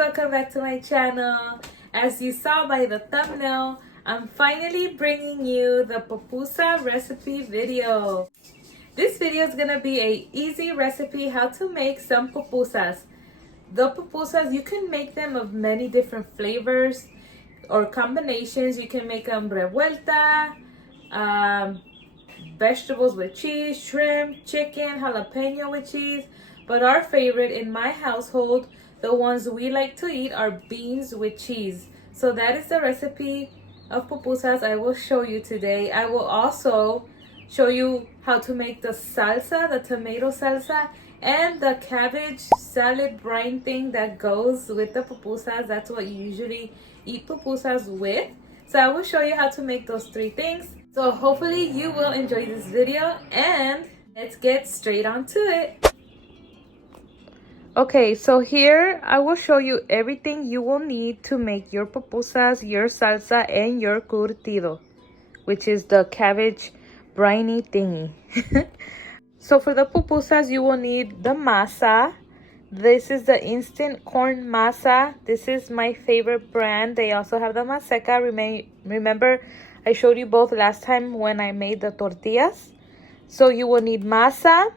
welcome back to my channel. As you saw by the thumbnail, I'm finally bringing you the pupusa recipe video. This video is gonna be a easy recipe how to make some pupusas. The pupusas, you can make them of many different flavors or combinations. You can make them revuelta, vegetables with cheese, shrimp, chicken, jalapeno with cheese. But our favorite in my household, the ones we like to eat, are beans with cheese. So that is the recipe of pupusas I will show you today. I will also show you how to make the salsa, the tomato salsa, and the cabbage salad brine thing that goes with the pupusas. That's what you usually eat pupusas with. So I will show you how to make those three things. So hopefully you will enjoy this video, and let's get straight on to it. Okay, so here I will show you everything you will need to make your pupusas, your salsa, and your curtido, which is the cabbage briny thingy. So for the pupusas, you will need the masa. This is the instant corn masa. This is my favorite brand. They also have the maseca. Remember, I showed you both last time when I made the tortillas. So you will need masa.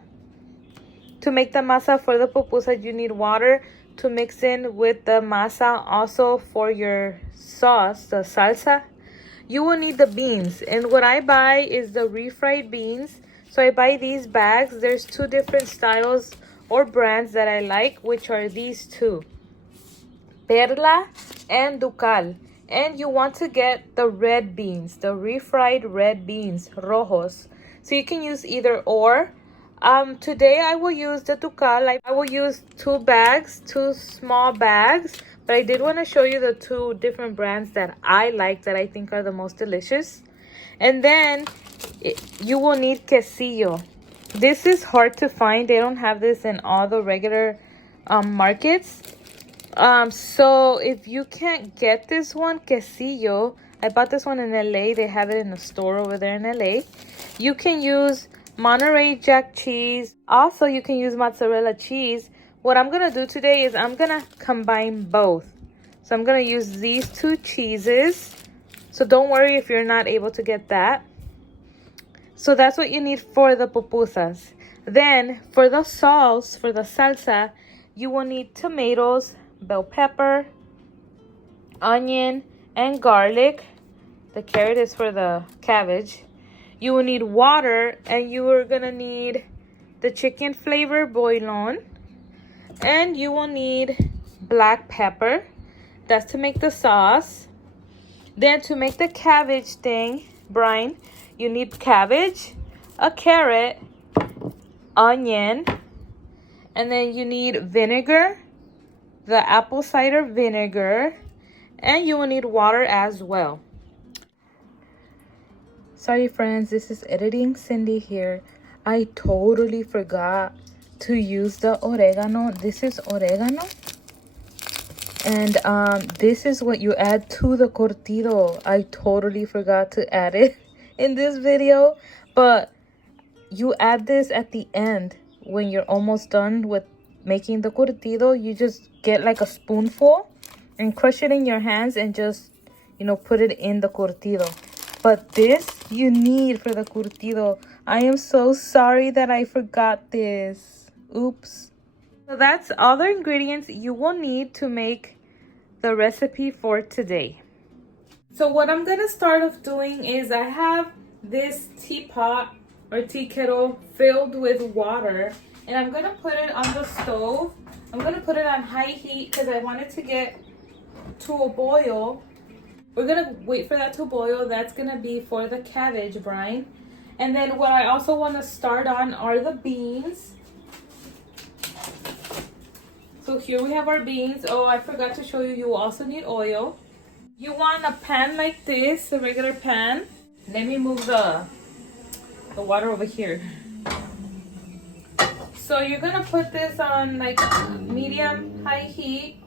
To make the masa for the pupusas, you need water to mix in with the masa. Also for your sauce, the salsa, you will need the beans. And what I buy is the refried beans. So I buy these bags. There's two different styles or brands that I like, which are these two, Perla and Ducal. And you want to get the red beans, the refried red beans, rojos. So you can use either or. Today I will use the Ducal. I will use two small bags, but I did want to show you the two different brands that I like, that I think are the most delicious. And then you will need quesillo. This is hard to find. They don't have this in all the regular markets. So if you can't get this one, quesillo, I bought this one in LA. They have it in the store over there in LA. You can use Monterey Jack cheese. Also, you can use mozzarella cheese. What I'm gonna do today is I'm gonna combine both. So I'm gonna use these two cheeses. So don't worry if you're not able to get that. So that's what you need for the pupusas. Then for the sauce, for the salsa, you will need tomatoes, bell pepper, onion, and garlic. The carrot is for the cabbage. You will need water, and you are gonna need the chicken flavor bouillon, and you will need black pepper. That's to make the sauce. Then to make the cabbage thing, brine, you need cabbage, a carrot, onion, and then you need vinegar, the apple cider vinegar, and you will need water as well. Sorry friends, this is editing Cindy here. I totally forgot to use the oregano. This is oregano. And this is what you add to the curtido. I totally forgot to add it in this video. But you add this at the end when you're almost done with making the curtido. You just get like a spoonful and crush it in your hands and just, put it in the curtido. But this you need for the curtido. I am so sorry that I forgot this. Oops. So that's all the ingredients you will need to make the recipe for today. So what I'm going to start off doing is I have this teapot or tea kettle filled with water. And I'm going to put it on the stove. I'm going to put it on high heat because I want it to get to a boil. We're going to wait for that to boil. That's going to be for the cabbage brine. And then what I also want to start on are the beans. So here we have our beans. Oh, I forgot to show you, you also need oil. You want a pan like this, a regular pan. Let me move the water over here. So you're going to put this on like medium high heat.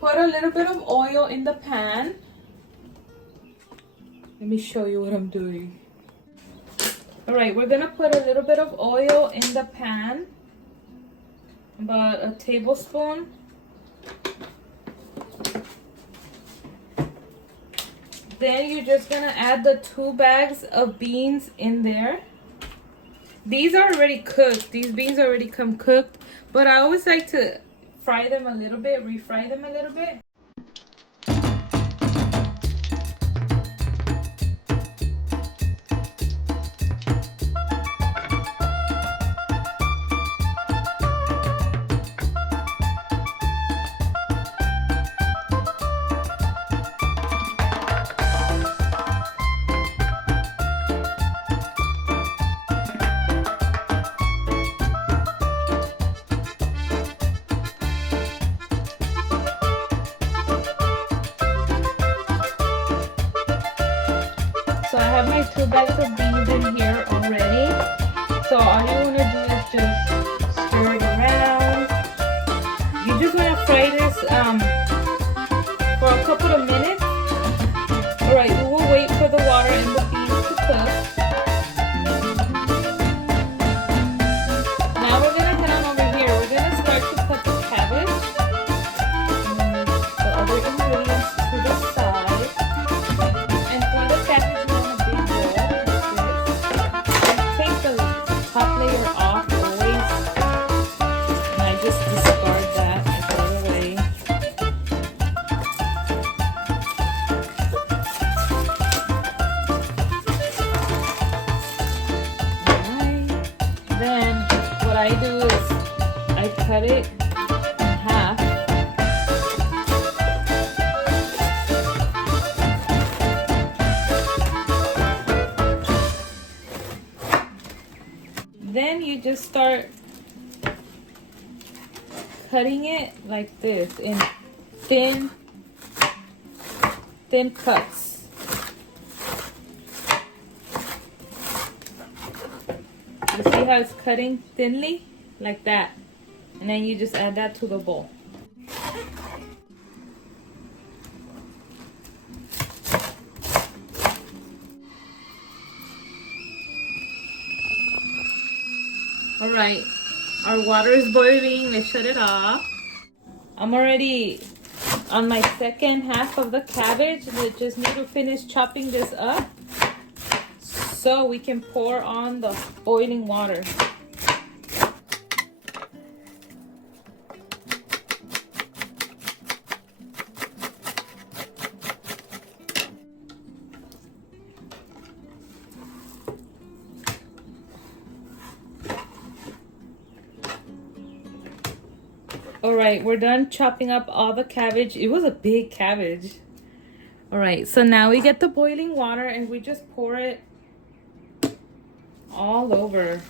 Put a little bit of oil in the pan. Let me show you what I'm doing. All right, we're gonna put a little bit of oil in the pan, about a tablespoon. Then you're just gonna add the 2 bags of beans in there. These are already cooked. These beans already come cooked, but I always like to fry them a little bit, refry them a little bit. So I have my 2 bags of beans in here already. So all you want to do is just stir it around. You just want to fry this for a couple of minutes. Alright, we will wait for the water and the beans to cook. Now we're going to head on over here. We're going to start to cut the cabbage. And the other ingredients to the side. And for the cabbage, top layer off always, and I just discard that and throw it away. Alright, then what I do is I cut it in half. Then you just start cutting it like this in thin cuts. You see how it's cutting thinly? Like that. And then you just add that to the bowl. Alright, our water is boiling. Let's shut it off. I'm already on my second half of the cabbage. We just need to finish chopping this up so we can pour on the boiling water. Alright, we're done chopping up all the cabbage. It was a big cabbage. Alright, so now we get the boiling water and we just pour it all over.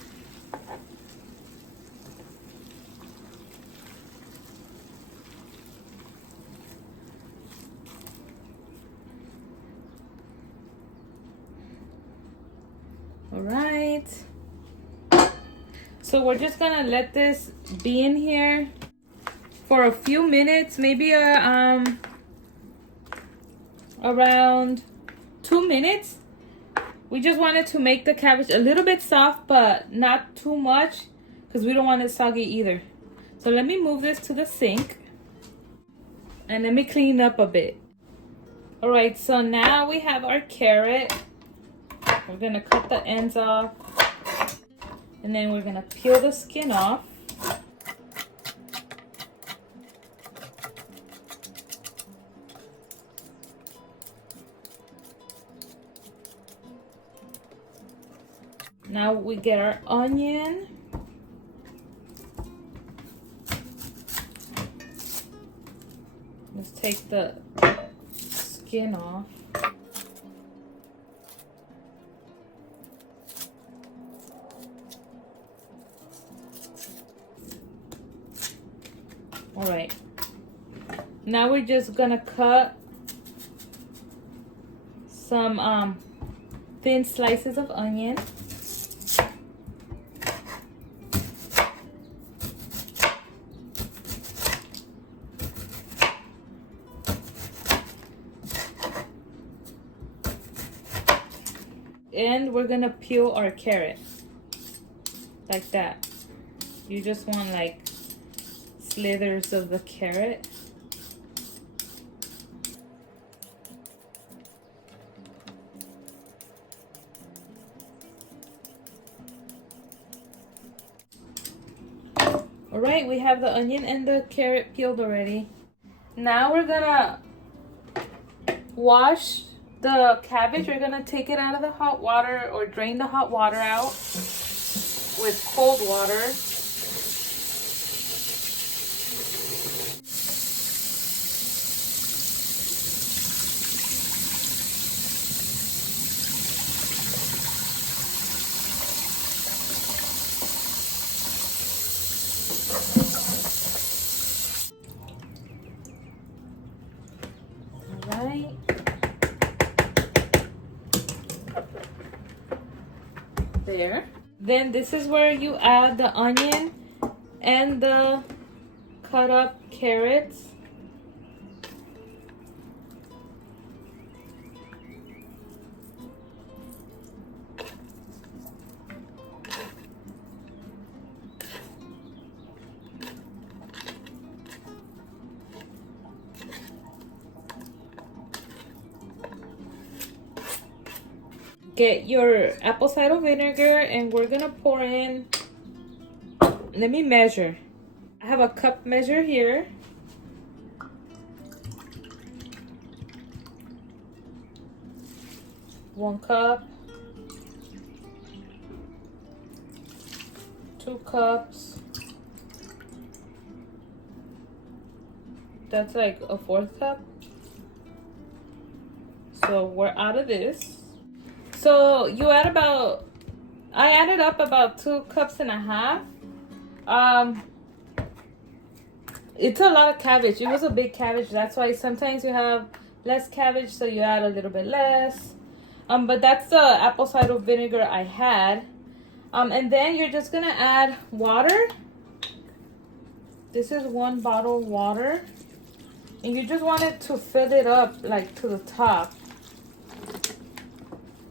Alright. So we're just gonna let this be in here for a few minutes, maybe around 2 minutes. We just wanted to make the cabbage a little bit soft, but not too much, because we don't want it soggy either. So let me move this to the sink and let me clean up a bit. All right, so now we have our carrot. We're gonna cut the ends off, and then we're gonna peel the skin off. Now we get our onion. Let's take the skin off. All right. Now we're just gonna cut some thin slices of onion. And we're gonna peel our carrot like that. You just want like slithers of the carrot. Alright, we have the onion and the carrot peeled already. Now we're gonna wash the cabbage. We're gonna take it out of the hot water or drain the hot water out with cold water. Right. There. Then this is where you add the onion and the cut up carrots. Get your apple cider vinegar and we're gonna pour in, let me measure. I have a cup measure here. One cup, 2 cups. That's like a 4th cup. So we're out of this. So you add about, I added up about 2.5 cups. It's a lot of cabbage. It was a big cabbage. That's why sometimes you have less cabbage, so you add a little bit less. But that's the apple cider vinegar I had. And then you're just gonna add water. This is 1 bottle of water. And you just want it to fill it up like to the top.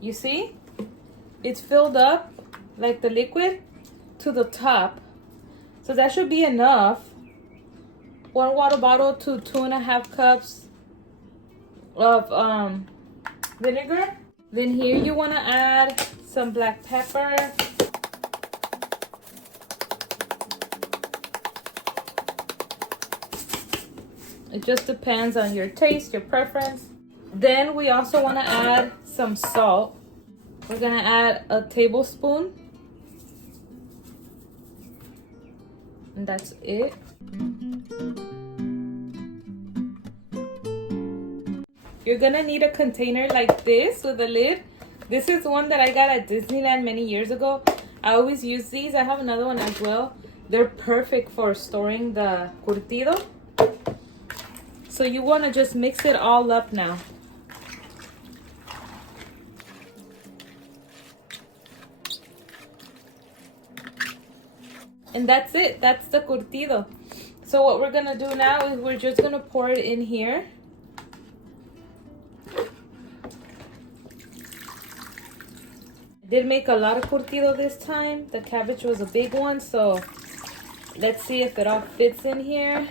You see? It's filled up like the liquid to the top. So that should be enough. 1 water bottle to 2.5 cups of vinegar. Then here you want to add some black pepper. It just depends on your taste, your preference. Then we also want to add some salt. We're going to add a tablespoon. And that's it. You're going to need a container like this with a lid. This is one that I got at Disneyland many years ago. I always use these. I have another one as well. They're perfect for storing the curtido. So you want to just mix it all up now. And that's it. That's the curtido. So what we're going to do now is we're just going to pour it in here. I did make a lot of curtido this time. The cabbage was a big one, so let's see if it all fits in here.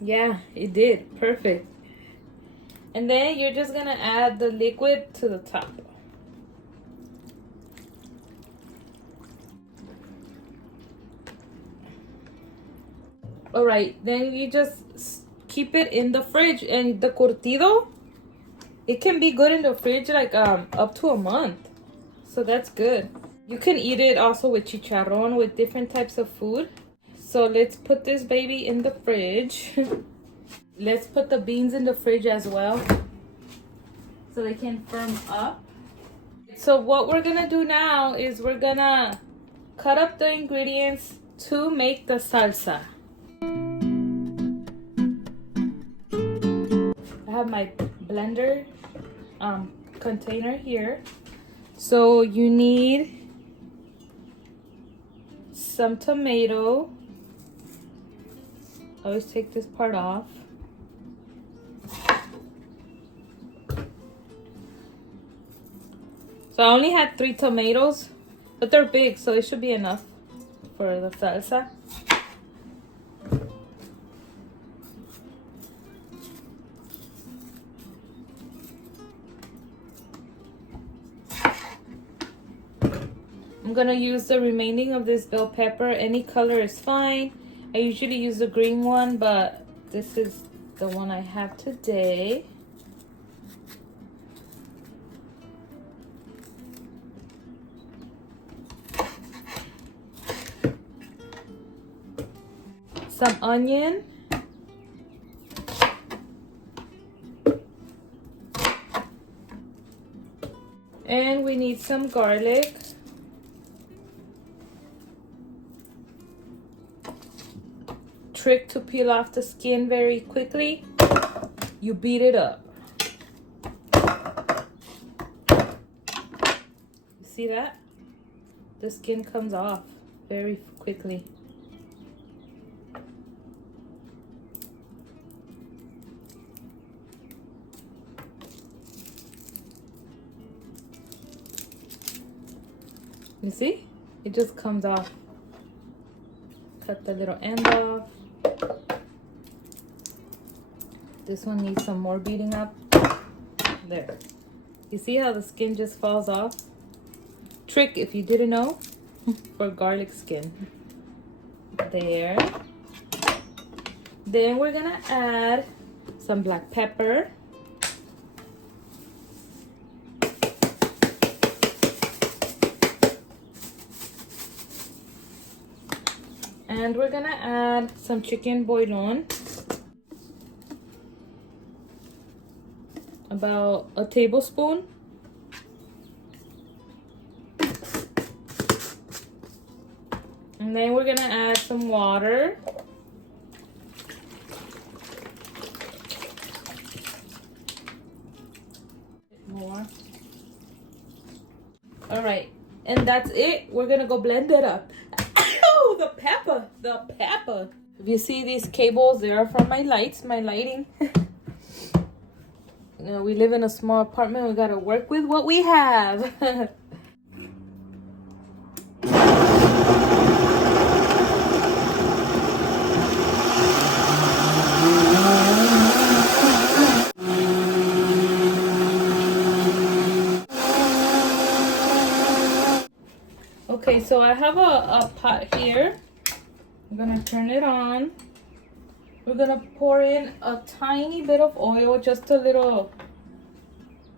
Yeah, it did. Perfect. And then you're just gonna add the liquid to the top. All right, then you just keep it in the fridge. And the curtido, it can be good in the fridge like up to a month. So that's good. You can eat it also with chicharrón, with different types of food. So let's put this baby in the fridge. Let's put the beans in the fridge as well, so they can firm up. So what we're gonna do now is we're gonna cut up the ingredients to make the salsa. I have my blender container here. So you need some tomato. Always take this part off. So I only had 3 tomatoes, but they're big, so it should be enough for the salsa. I'm gonna use the remaining of this bell pepper. Any color is fine. I usually use the green one, but this is the one I have today. Some onion. And we need some garlic. Trick to peel off the skin very quickly. You beat it up. You see that? The skin comes off very quickly. You see? It just comes off. Cut the little end off. This one needs some more beating up. There. You see how the skin just falls off? Trick, if you didn't know, for garlic skin. There. Then we're gonna add some black pepper. And we're gonna add some chicken bouillon. About a tablespoon. And then we're gonna add some water. More. All right, and that's it. We're gonna go blend it up. Oh, the pepper. If you see these cables, they are from my lights, my lighting. You know, we live in a small apartment. We gotta work with what we have. Okay, so I have a pot here. I'm gonna turn it on. We're gonna pour in a tiny bit of oil, just a little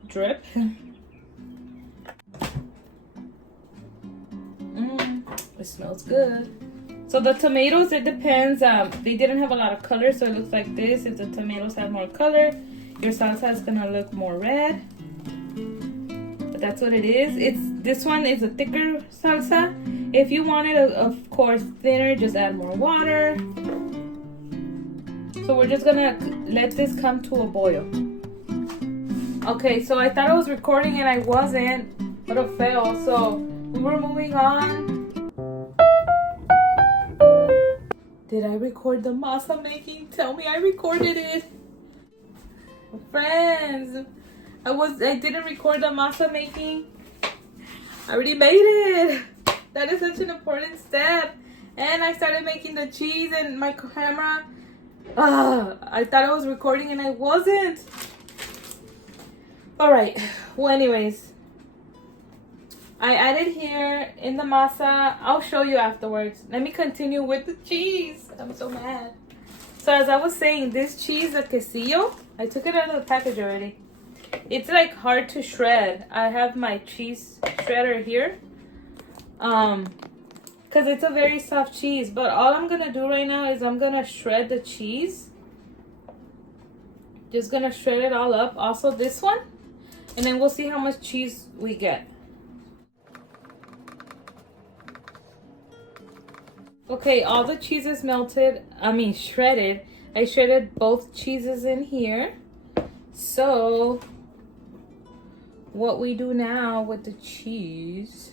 drip. It smells good. So the tomatoes, it depends. They didn't have a lot of color, so it looks like this. If the tomatoes have more color, your salsa is gonna look more red. But that's what it is. This one is a thicker salsa. If you want it, of course, thinner, just add more water. So we're just gonna let this come to a boil. Okay, so I thought I was recording and I wasn't, but it failed. So we were moving on. Did I record the masa making? Tell me I recorded it. Friends, I didn't record the masa making. I already made it. That is such an important step. And I started making the cheese and my camera. I thought I was recording and I wasn't. All right. Well, anyways, I added here in the masa. I'll show you afterwards. Let me continue with the cheese. I'm so mad. So as I was saying, this cheese, the quesillo, I took it out of the package already. It's like hard to shred. I have my cheese shredder here. Because it's a very soft cheese. But all I'm going to do right now is I'm going to shred the cheese. Just going to shred it all up. Also this one. And then we'll see how much cheese we get. Okay, all the cheese is melted. Shredded. I shredded both cheeses in here. So what we do now with the cheese.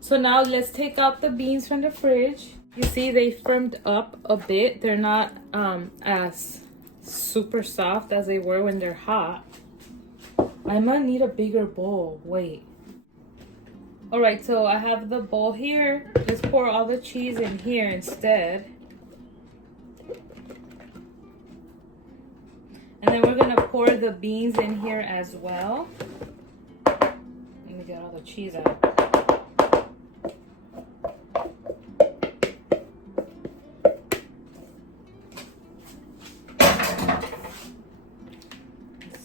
So now let's take out the beans from the fridge. You see they firmed up a bit. They're not as super soft as they were when they're hot. I might need a bigger bowl. Wait. Alright, so I have the bowl here. Let's pour all the cheese in here instead. And then we're going to pour the beans in here as well. Let me get all the cheese out.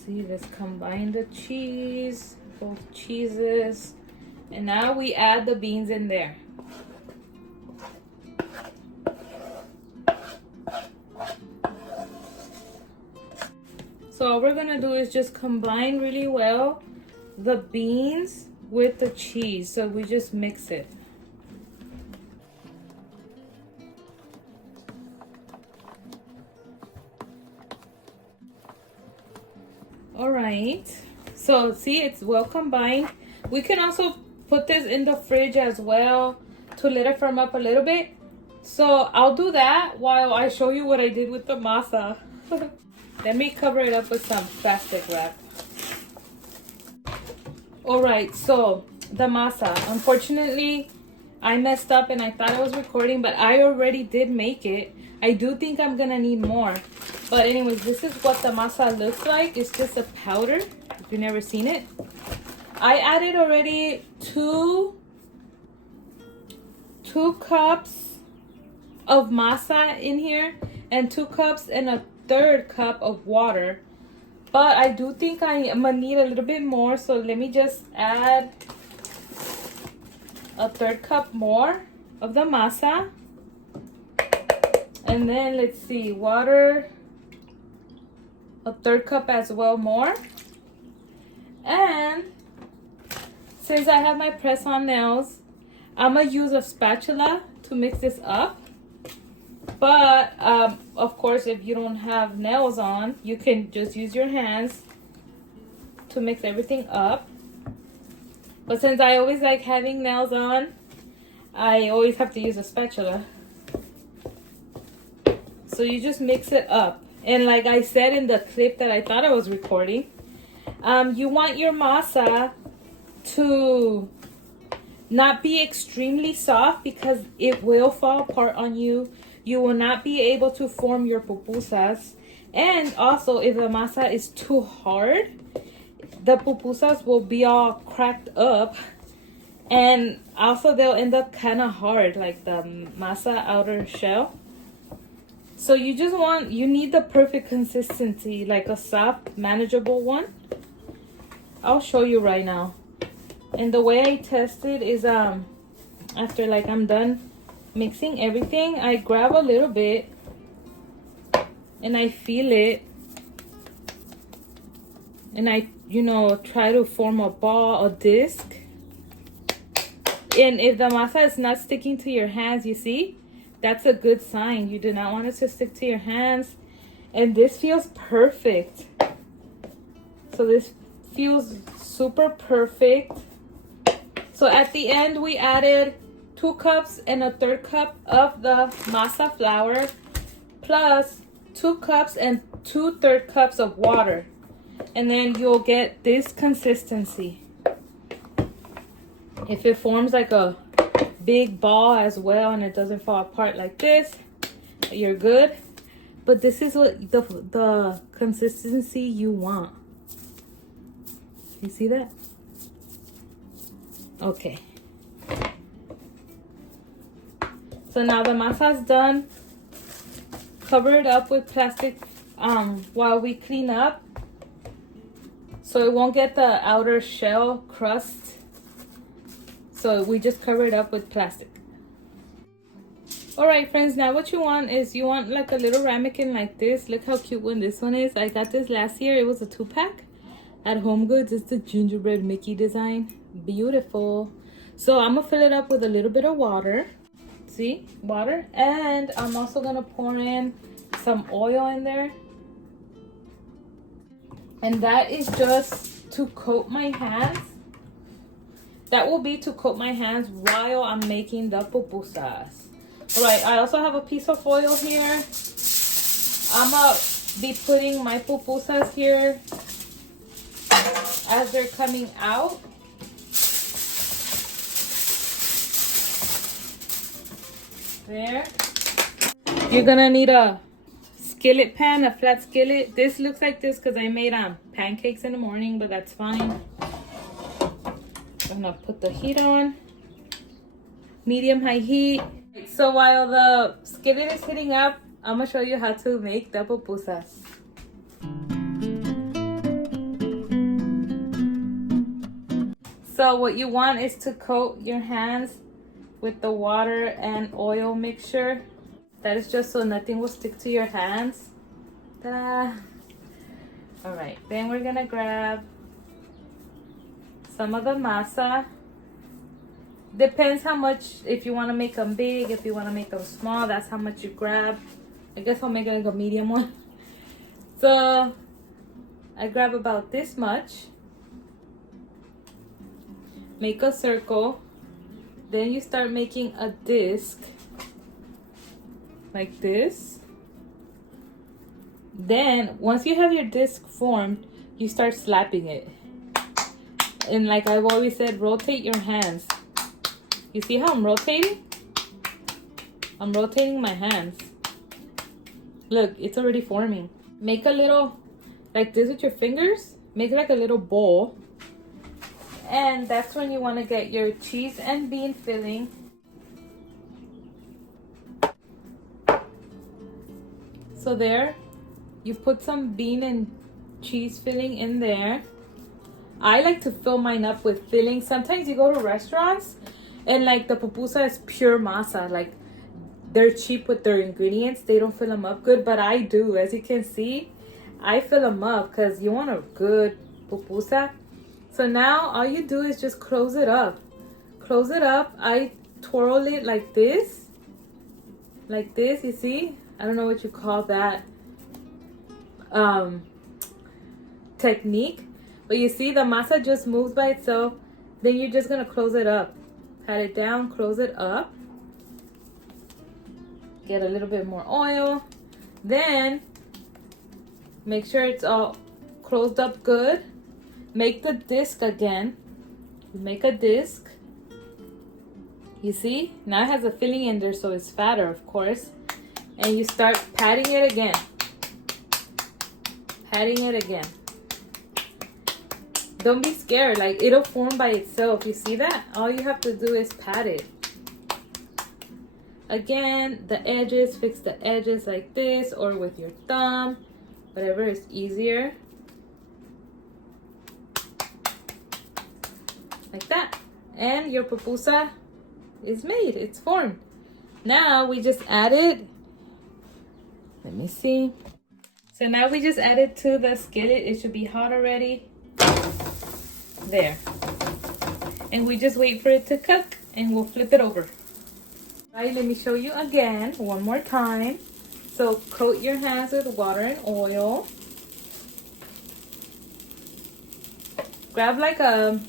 See, let's combine the cheese, both cheeses. And now we add the beans in there. So all we're gonna do is just combine really well the beans with the cheese. So we just mix it. All right, so see, it's well combined. We can also put this in the fridge as well to let it firm up a little bit. So I'll do that while I show you what I did with the masa. Let me cover it up with some plastic wrap. All right, so the masa, unfortunately I messed up and I thought I was recording, but I already did make it. I do think I'm gonna need more. But anyways, this is what the masa looks like. It's just a powder, if you've never seen it. I added already two cups of masa in here and 2 cups and a 1/3 cup of water. But I do think I'm gonna need a little bit more, so let me just add a 1/3 cup more of the masa. And then let's see, water, a 1/3 cup as well more. And since I have my press-on nails, I'm gonna use a spatula to mix this up. But of course, if you don't have nails on, you can just use your hands to mix everything up. But since I always like having nails on, I always have to use a spatula. So you just mix it up. And like I said in the clip that I thought I was recording, you want your masa to not be extremely soft because it will fall apart on you. You will not be able to form your pupusas. And also, if the masa is too hard, the pupusas will be all cracked up. And also, they'll end up kind of hard, like the masa outer shell. So you need the perfect consistency, like a soft, manageable one. I'll show you right now. And the way I test it is after like I'm done mixing everything, I grab a little bit and I feel it. And I, try to form a ball, a disc. And if the masa is not sticking to your hands, you see? That's a good sign. You do not want it to stick to your hands. And this feels perfect. So this feels super perfect. So at the end, we added 2 cups and a 1/3 cup of the masa flour, plus 2 cups and 2/3 cups of water. And then you'll get this consistency. If it forms like a big ball as well and it doesn't fall apart like this, you're good. But this is what the consistency you want. You see that? Okay. So now the masa is done. Cover it up with plastic while we clean up, so it won't get the outer shell crust. So we just cover it up with plastic. All right, friends, now what you want is you want like a little ramekin like this. Look how cute one this one is. I got this last year. It was a 2-pack at Home Goods. It's the gingerbread Mickey design. Beautiful. So I'm gonna fill it up with a little bit of water. See, water. And I'm also gonna pour in some oil in there. And that is just to coat my hands. That will be to coat my hands while I'm making the pupusas. All right, I also have a piece of foil here. I'm gonna be putting my pupusas here as they're coming out. There. You're gonna need a skillet pan, a flat skillet. This looks like this because I made pancakes in the morning, but that's fine. I'm gonna put the heat on, medium-high heat. So while the skillet is heating up, I'm gonna show you how to make the pupusas. So what you want is to coat your hands with the water and oil mixture. That is just so nothing will stick to your hands. Ta-da! All right, then we're gonna grab some of the masa. Depends how much, if you want to make them big, if you want to make them small, that's how much you grab. I guess I'll make it like a medium one. So I grab about this much. Make a circle. Then you start making a disc like this. Then once you have your disc formed, you start slapping it. And like I've always said, rotate your hands. You see how I'm rotating? I'm rotating my hands. Look, it's already forming. Make a little, like this with your fingers. Make like a little bowl. And that's when you want to get your cheese and bean filling. So there, you put some bean and cheese filling in there. I like to fill mine up with filling. Sometimes you go to restaurants and like the pupusa is pure masa. Like they're cheap with their ingredients. They don't fill them up good, but I do. As you can see, I fill them up because you want a good pupusa. So now all you do is just close it up. Close it up. I twirl it like this. Like this, you see? I don't know what you call that technique. But you see the masa just moves by itself. Then you're just going to close it up. Pat it down, close it up. Get a little bit more oil. Then make sure it's all closed up good. Make the disc again. Make a disc. You see? Now it has a filling in there, so it's fatter, of course. And you start patting it again. Patting it again. Don't be scared. Like, it'll form by itself. You see that? All you have to do is pat it. Again, the edges, fix the edges like this or with your thumb. Whatever is easier. Like that. And your pupusa is made. It's formed. Now we just add it. Let me see. So now we just add it to the skillet. It should be hot already. There. And we just wait for it to cook and we'll flip it over. Alright, let me show you again one more time. So coat your hands with water and oil. Grab like a,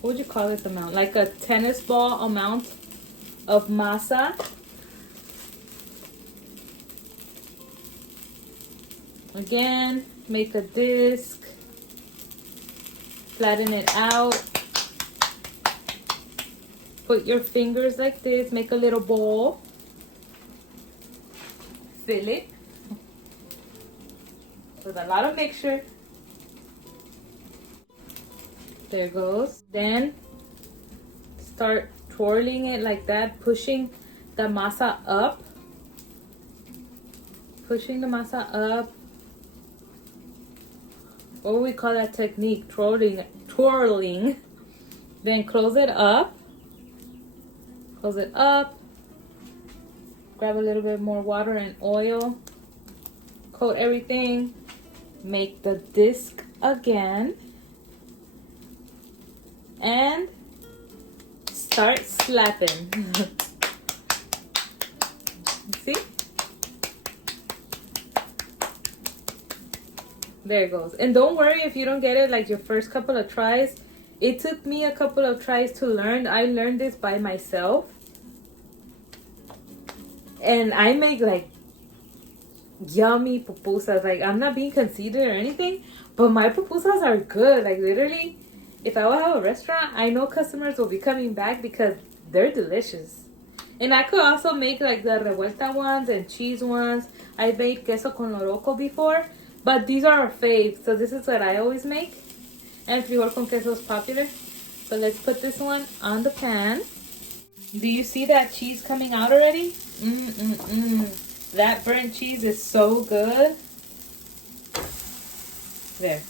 what would you call this amount? Like a tennis ball amount of masa. Again, make a disc. Flatten it out. Put your fingers like this. Make a little bowl. Fill it with a lot of mixture. There it goes. Then start twirling it like that, pushing the masa up. Pushing the masa up. What would we call that technique? Twirling. Then close it up. Close it up. Grab a little bit more water and oil. Coat everything. Make the disc again. And start slapping. See? There it goes. And don't worry if you don't get it like your first couple of tries. It took me a couple of tries to learn. I learned this by myself. And I make like yummy pupusas. Like, I'm not being conceited or anything, but my pupusas are good. Like, literally, if I will have a restaurant, I know customers will be coming back because they're delicious. And I could also make like the revuelta ones and cheese ones. I made queso con loroco before, but these are our faves. So this is what I always make. And frijol con queso is popular. So let's put this one on the pan. Do you see that cheese coming out already? That burnt cheese is so good. There.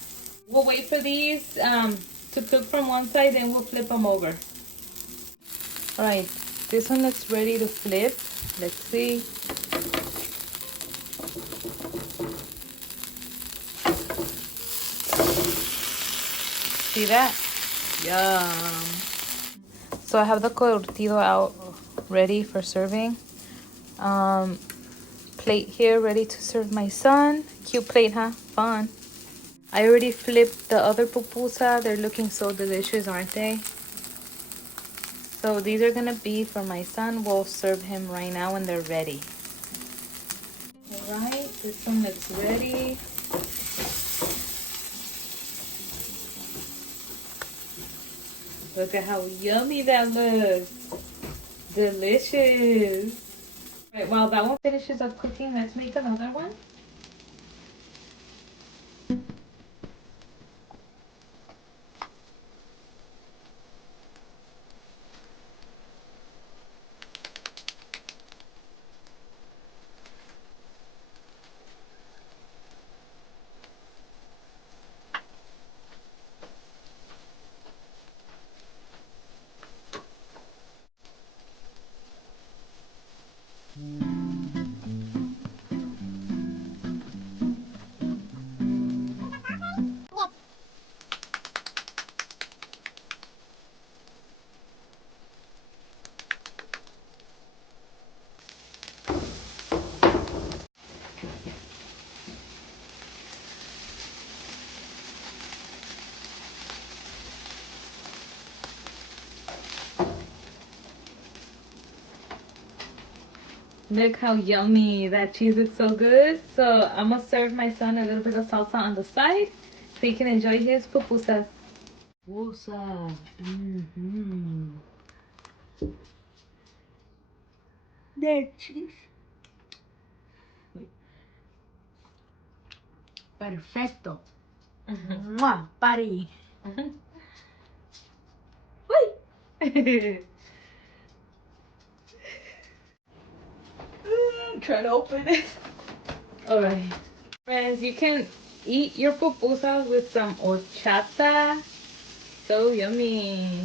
We'll wait for these to to cook from one side, then we'll flip them over. Alright, this one looks ready to flip. Let's see. See that? Yum. So I have the curtido out ready for serving. Plate here ready to serve my son. Cute plate, huh? Fun. I already flipped the other pupusa. They're looking so delicious, aren't they? So these are gonna be for my son. We'll serve him right now when they're ready. Alright, this one looks ready. Look at how yummy that looks. Delicious. Alright, while that one finishes up cooking, let's make another one. Look how yummy. That cheese is so good. So I'm gonna serve my son a little bit of salsa on the side so he can enjoy his pupusas. Pupusas. The cheese. Perfecto. Mwah, buddy. I'm trying to open it. Alright. Friends, you can eat your pupusas with some horchata. So yummy.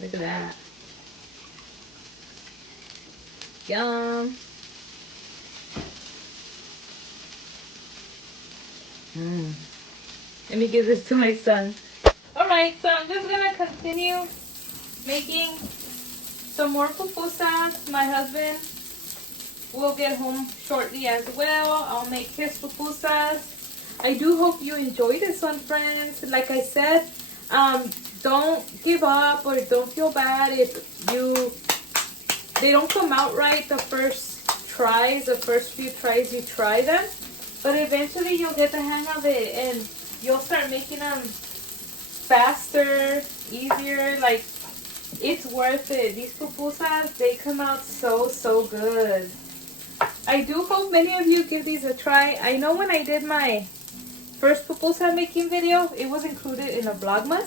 Look at that. Yum. Let me give this to my son. Alright, so I'm just gonna continue making some more pupusas. My husband will get home shortly as well. I'll make his pupusas. I do hope you enjoy this one, friends. Like I said, don't give up or don't feel bad if they don't come out right the first tries, the first few tries you try them. But eventually you'll get the hang of it and you'll start making them faster, easier. Like, it's worth it. These pupusas, they come out so good. I do hope many of you give these a try. I know when I did my first pupusa making video, it was included in a vlogmas.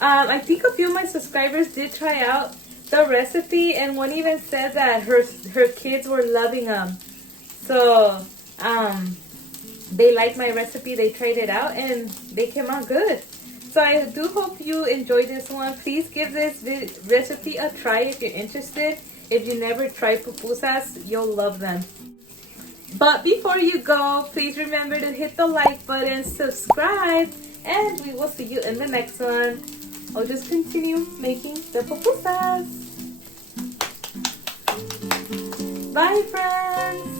I think a few of my subscribers did try out the recipe, and one even said that her kids were loving them. So they liked my recipe, they tried it out, and they came out good. So I do hope you enjoyed this one. Please give this recipe a try if you're interested. If you never tried pupusas, you'll love them. But before you go, please remember to hit the like button, subscribe, and we will see you in the next one. I'll just continue making the pupusas. Bye, friends.